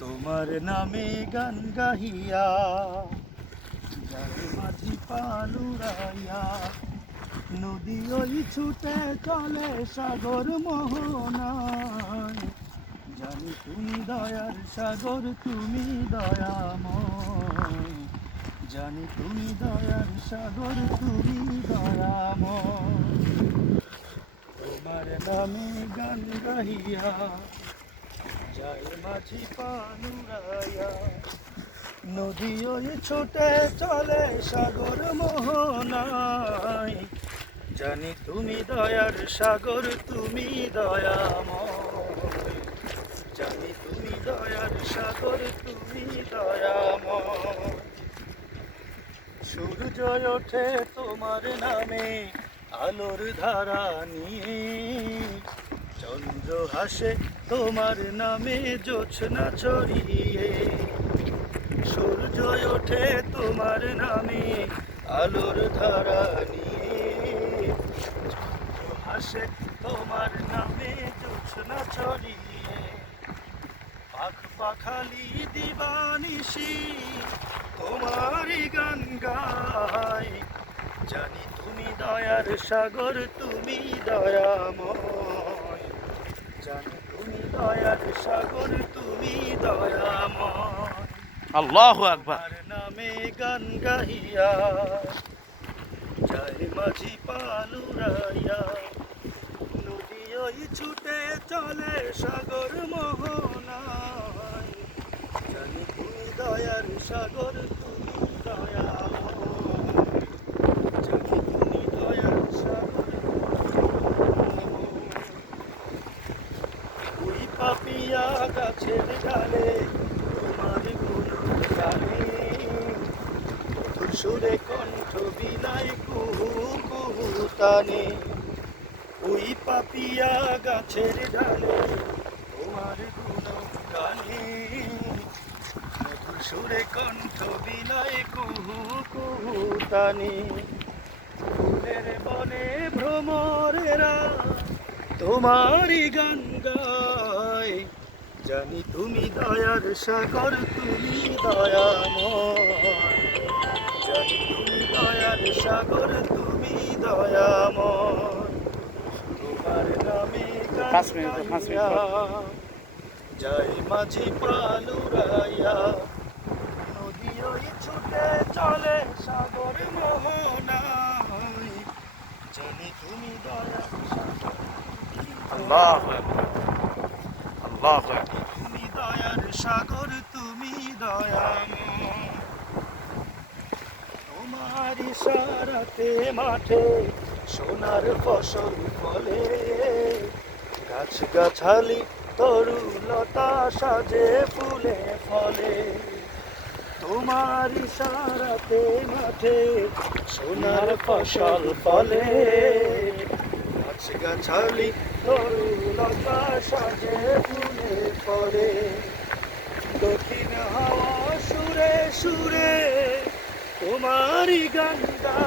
তোমার নামে গান গাহিয়া যায় মাঝি পালুরাইয়া, নদী ওই ছুটে চলে সাগর মোহনায়। জানি তুমি দয়ার সাগর, তুমি দয়াময়। জানি তুমি দয়ার সাগর, তুমি দয়াময়। তোমার নামে গান গাহিয়া যায় মাঝি পালুরাইয়া, নদী ওই ছোটে চলে সাগর মোহনায়। জানি তুমি দয়ার সাগর, তুমি দয়াময়। জানি তুমি দয়ার সাগর, তুমি দয়াময়। সূর্য ওঠে তোমার নামে আলোর ধারা নিয়ে, চন্দ্র হাসে তোমার নামে জোছনা ছড়িয়ে। সূর্য ওঠে তোমার নামে আলোর ধারা নিয়ে, চন্দ্র হাসে তোমার নামে জোছনা ছড়িয়ে। পাখ পাখালি দিবানিশি তোমারই গান গায়। জানি তুমি দয়ার সাগর, তুমি দয়াময়। জানি তুমি দয়ার সাগর, তুমি দয়াময়। আল্লাহু আকবার। তোমার নামে গান গাহিয়া যায় মাঝি পালুরাইয়া, নদী ওই ছুটে চলে সাগর মোহনায়। জানি তুমি দয়ার সাগর, তুমি দয়াময়। জানি তুমি দয়ার সাগর, ওই পাপিয়া গাছের ডালে তোমার গুণগানে, মধুর সুরে কণ্ঠ বিলাই কুহু কুহু তানে। ওই পাপিয়া গাছের ডালে তোমার গুণগানে, মধুর সুরে কণ্ঠ বিলাই কুহু কুহু তানে। ফুলের বনে ভ্রমরেরা তোমারই গান গায়। জানি তুমি দয়ার সাগর, তুমি দয়াময়। জানি তুমি দয়ার সাগর, তুমি দয়াময়। তোমার নামে গান 5 মিনিট, 5 মিনিট। গাহিয়া যায় মাঝি পালুরাইয়া, নদী ওই ছুটে চলে সাগর মোহনায়। জানি তুমি দয়ার সাগর, আল্লাহু আকবার। আল্লাহু আকবার। তুমি দয়ার সাগর, তুমি দয়াময়। তোমার ইশারাতে মাঠে সোনার ফসল ফলে, গাছ গাছালি তরুলতা সাজে ফুলে ফলে। তোমার ইশারাতে মাঠে সোনার ফসল ফলে, গাছ গাছালি তরুলতা সাজে ফুলে ফলে। দক্ষিণ হাওয়া সুরে সুরে তোমারই গান গায়।